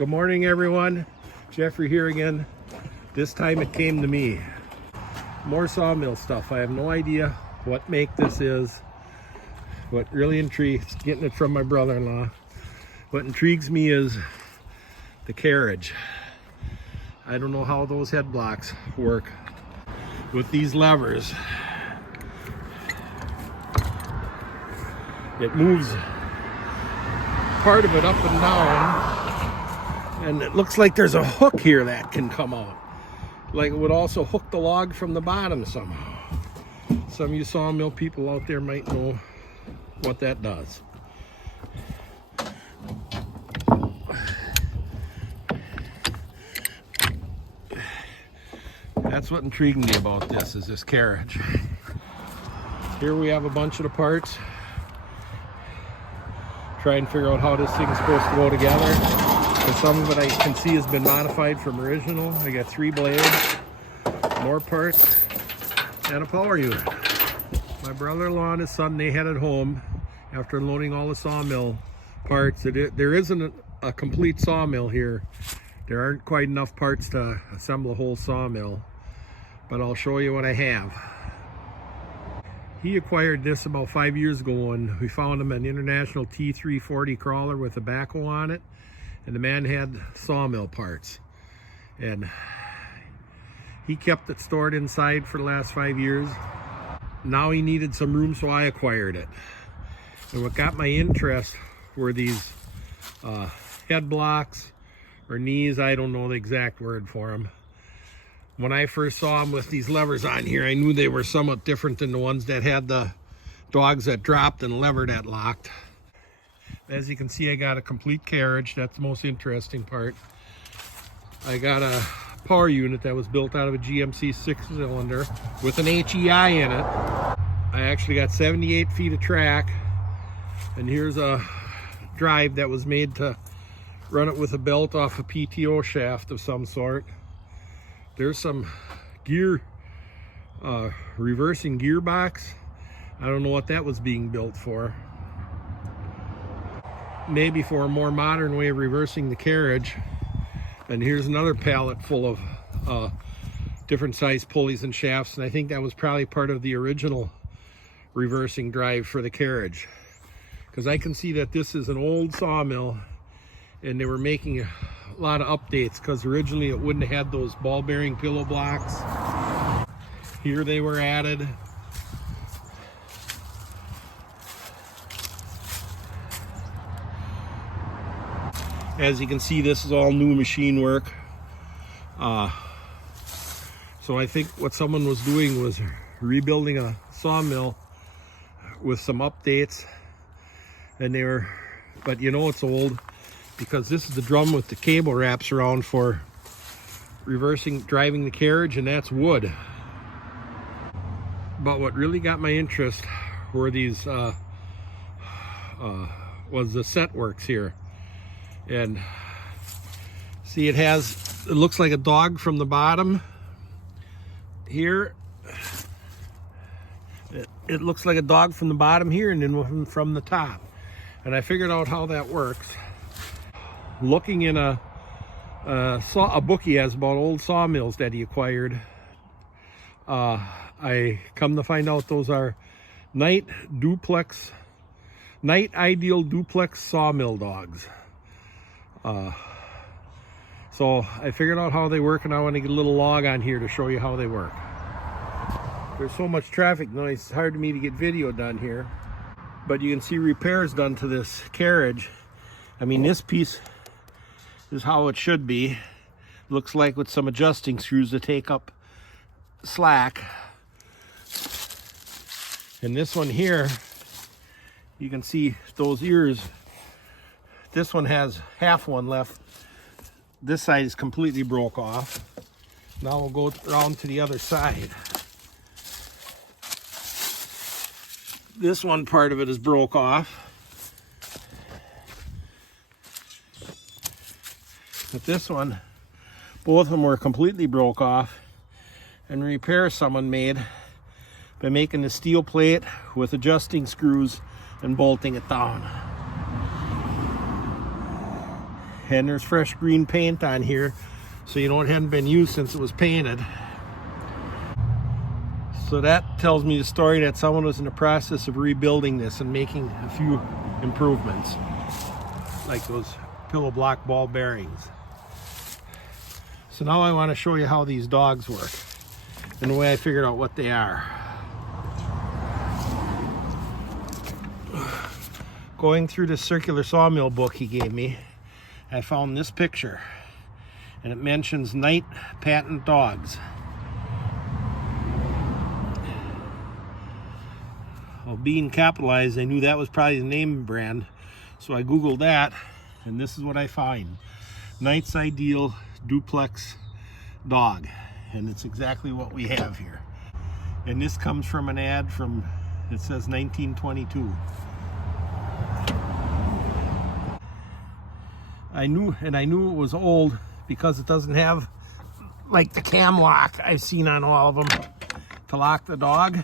Good morning, everyone. Jeffrey here again. This time it came to me. More sawmill stuff. I have no idea what make this is. What really intrigues, getting it from my brother-in-law. What intrigues me is the carriage. I don't know how those head blocks work with these levers. It moves part of it up and down, and it looks like there's a hook here that can come out. Like it would also hook the log from the bottom somehow. Some of you sawmill people out there might know what that does. That's what intrigued me about this, is this carriage. Here we have a bunch of the parts. Try and figure out how this thing's supposed to go together. And some of it I can see has been modified from original. I got 3 blades, more parts, and a power unit. My brother-in-law and his son, they headed home after unloading all the sawmill parts. There isn't a complete sawmill here. There aren't quite enough parts to assemble a whole sawmill, but I'll show you what I have. He acquired this about 5 years ago, and we found him an international T340 crawler with a backhoe on it, and the man had sawmill parts, and he kept it stored inside for the last 5 years. Now he needed some room, so I acquired it. And what got my interest were these head blocks or knees. I don't know the exact word for them. When I first saw them with these levers on here, I knew they were somewhat different than the ones that had the dogs that dropped and lever that locked. As you can see, I got a complete carriage. That's the most interesting part. I got a power unit that was built out of a GMC 6-cylinder with an HEI in it. I actually got 78 feet of track, and here's a drive that was made to run it with a belt off a PTO shaft of some sort. There's some gear, reversing gearbox. I don't know what that was being built for. Maybe for a more modern way of reversing the carriage. And here's another pallet full of different size pulleys and shafts, and I think that was probably part of the original reversing drive for the carriage. Because I can see that this is an old sawmill, and they were making a lot of updates, because originally it wouldn't have had those ball bearing pillow blocks. Here they were added. As you can see, this is all new machine work. So I think what someone was doing was rebuilding a sawmill with some updates, and they were, but you know it's old, because this is the drum with the cable wraps around for driving the carriage, and that's wood. But what really got my interest were these, was the set works here. And see, it looks like a dog from the bottom here. It looks like a dog from the bottom here, and then one from the top. And I figured out how that works. Looking in a book he has about old sawmills that he acquired, I come to find out those are Knight Ideal Duplex sawmill dogs. So I figured out how they work, and I want to get a little log on here to show you how they work. There's so much traffic noise, it's hard for me to get video done here, but you can see repairs done to this carriage. I mean, this piece is how it should be. Looks like with some adjusting screws to take up slack. And this one here, you can see those ears. This one has half one left. This side is completely broke off. Now we'll go around to the other side. This one part of it is broke off. But this one, both of them were completely broke off, and repair someone made by making the steel plate with adjusting screws and bolting it down. And there's fresh green paint on here, so you know it hadn't been used since it was painted. So that tells me the story that someone was in the process of rebuilding this and making a few improvements, like those pillow block ball bearings. So now I want to show you how these dogs work and the way I figured out what they are. Going through this circular Sawmill book he gave me, I found this picture, and it mentions Knight patent dogs. Well, being capitalized, I knew that was probably the name brand, so I googled that, and this is what I find: Knight Ideal Duplex dog, and it's exactly what we have here. And this comes from an ad from, it says 1922. I knew it was old because it doesn't have like the cam lock I've seen on all of them to lock the dog.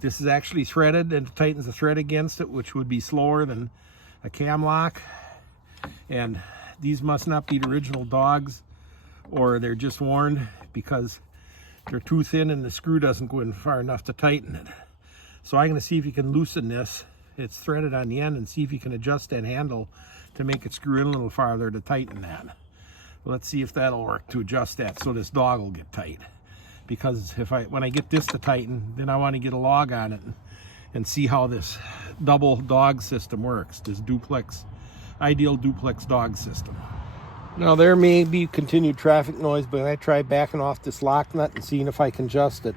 This is actually threaded, and it tightens the thread against it, which would be slower than a cam lock. And these must not be the original dogs, or they're just worn because they're too thin and the screw doesn't go in far enough to tighten it. So I'm going to see if you can loosen this. It's threaded on the end, and see if you can adjust that handle to make it screw in a little farther to tighten that. Let's see if that'll work to adjust that so this dog will get tight. Because when I get this to tighten, then I want to get a log on it and see how this double dog system works, this Ideal Duplex dog system. Now there may be continued traffic noise, but I try backing off this lock nut and seeing if I can adjust it.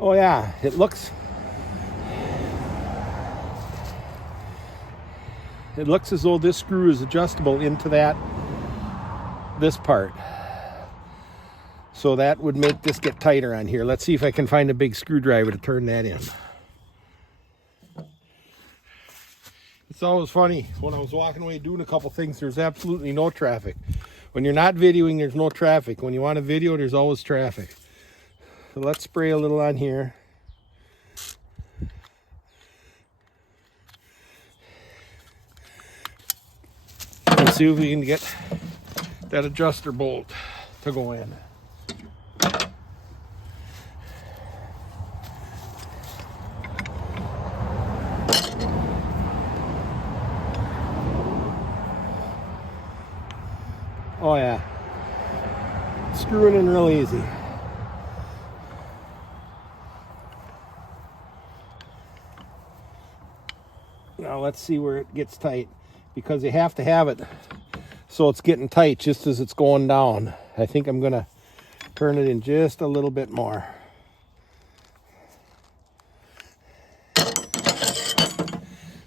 Oh yeah, it looks as though this screw is adjustable into this part. So that would make this get tighter on here. Let's see if I can find a big screwdriver to turn that in. It's always funny, when I was walking away doing a couple things, there's absolutely no traffic. When you're not videoing, there's no traffic. When you want to video, there's always traffic. So let's spray a little on here. And see if we can get that adjuster bolt to go in. Oh yeah, screwing in real easy. Now let's see where it gets tight, because you have to have it so it's getting tight just as it's going down. I think I'm gonna turn it in just a little bit more.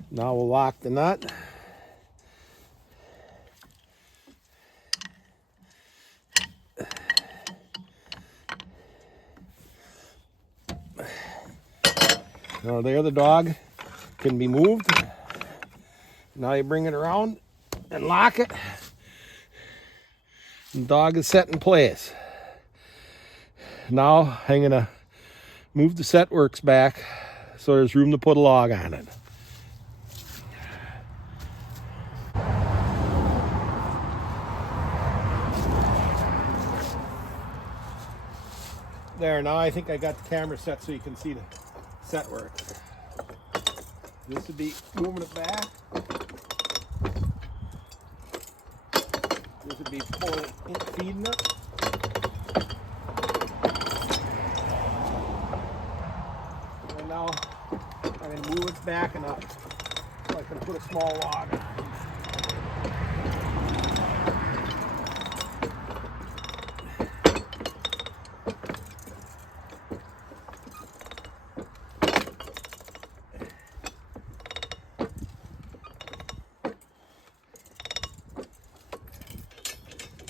Now we'll lock the nut. Now there, the dog can be moved. Now you bring it around and lock it. The dog is set in place. Now I'm gonna move the set works back so there's room to put a log on it. There, now I think I got the camera set so you can see the set work. This would be moving it back. This would be pulling it, feeding it. And now I'm going to move it back enough so I can put a small log on.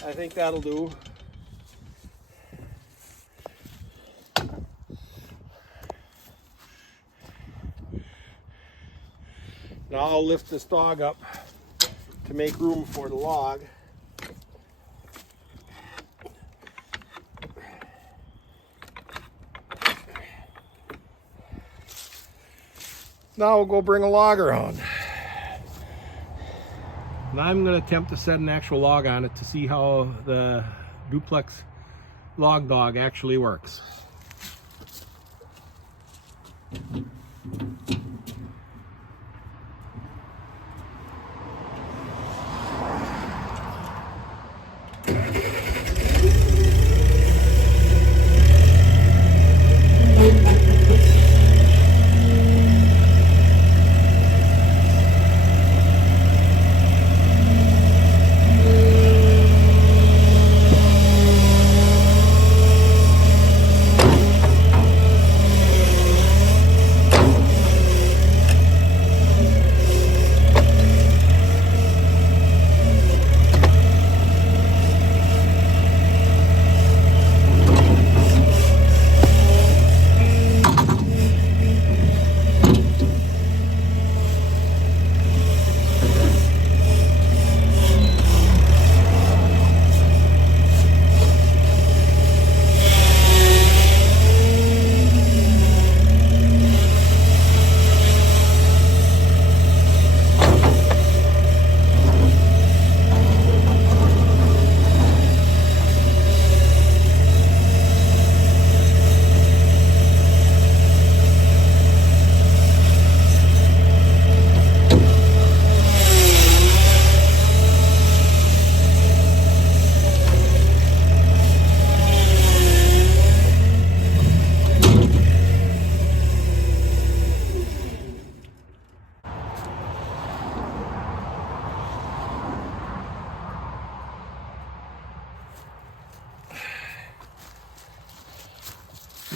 I think that'll do. Now I'll lift this dog up to make room for the log. Now we'll go bring a log around. Now I'm going to attempt to set an actual log on it to see how the duplex log dog actually works.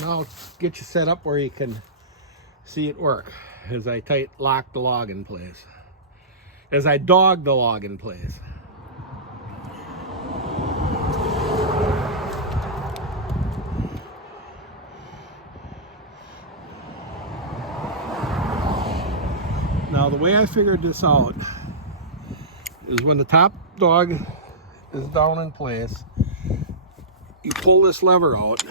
Now I'll get you set up where you can see it work as I lock the log in place, as I dog the log in place. Now the way I figured this out is when the top dog is down in place, you pull this lever out,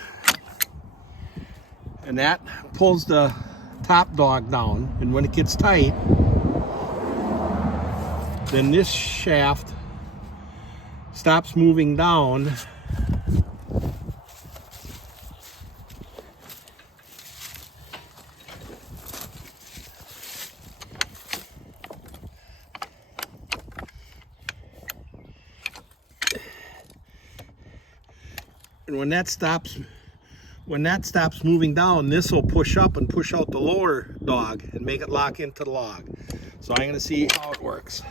and that pulls the top dog down, and when it gets tight, then this shaft stops moving down and when that stops moving down, this will push up and push out the lower dog and make it lock into the log. So I'm going to see how it works.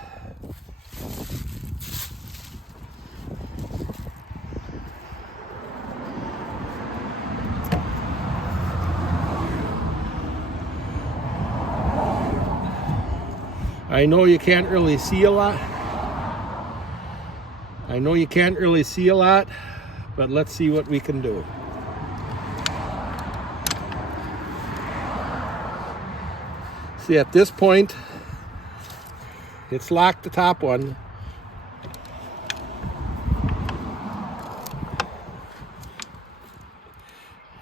I know you can't really see a lot. But let's see what we can do. See, at this point, it's locked the top one.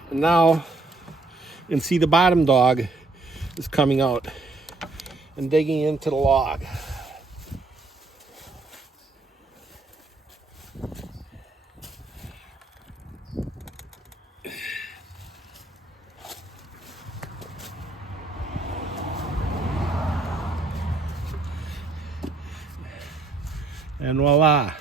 And now, you can see the bottom dog is coming out and digging into the log. And voila.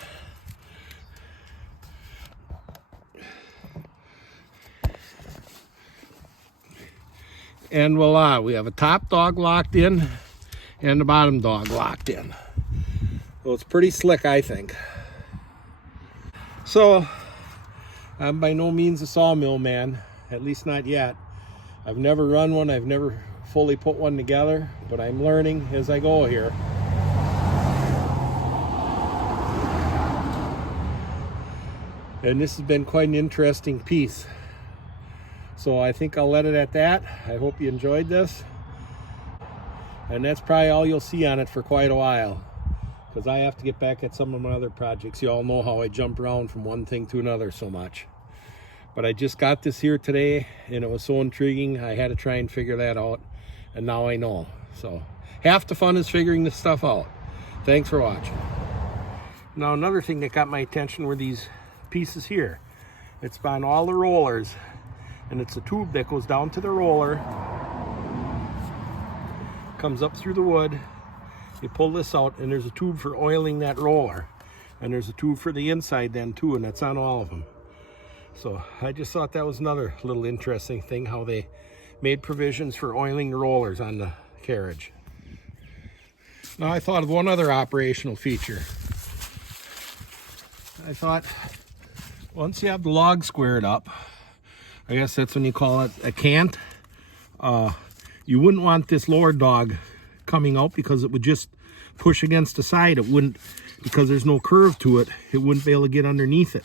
And voila, we have a top dog locked in and the bottom dog locked in. So it's pretty slick, I think. So, I'm by no means a sawmill man, at least not yet. I've never run one, I've never fully put one together, but I'm learning as I go here. And this has been quite an interesting piece. So I think I'll let it at that. I hope you enjoyed this. And that's probably all you'll see on it for quite a while, because I have to get back at some of my other projects. You all know how I jump around from one thing to another so much. But I just got this here today, and it was so intriguing. I had to try and figure that out, and now I know. So half the fun is figuring this stuff out. Thanks for watching. Now another thing that got my attention were these pieces here. It's on all the rollers, and it's a tube that goes down to the roller, comes up through the wood. You pull this out, and there's a tube for oiling that roller, and there's a tube for the inside then too, and that's on all of them. So I just thought that was another little interesting thing, how they made provisions for oiling the rollers on the carriage. Now I thought of one other operational feature. I thought once you have the log squared up, I guess that's when you call it a cant, you wouldn't want this lower dog coming out, because it would just push against the side. It wouldn't, because there's no curve to it, it wouldn't be able to get underneath it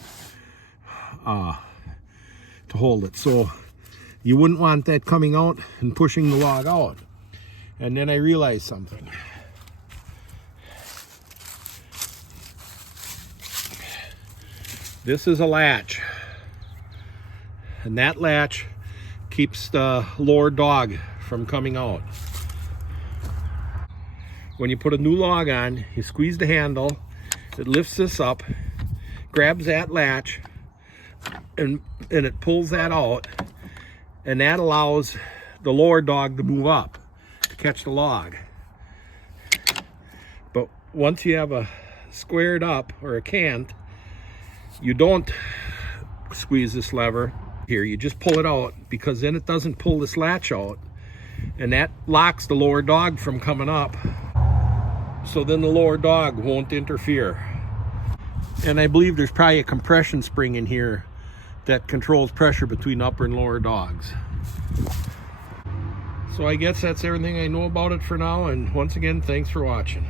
to hold it. So you wouldn't want that coming out and pushing the log out. And then I realized something. This is a latch, and that latch keeps the lower dog from coming out. When you put a new log on, you squeeze the handle, it lifts this up, grabs that latch, and it pulls that out, and that allows the lower dog to move up to catch the log. But once you have a squared up or a cant, you don't squeeze this lever here, you just pull it out, because then it doesn't pull this latch out, and that locks the lower dog from coming up. So then the lower dog won't interfere. And I believe there's probably a compression spring in here that controls pressure between upper and lower dogs. So I guess that's everything I know about it for now, and once again, thanks for watching.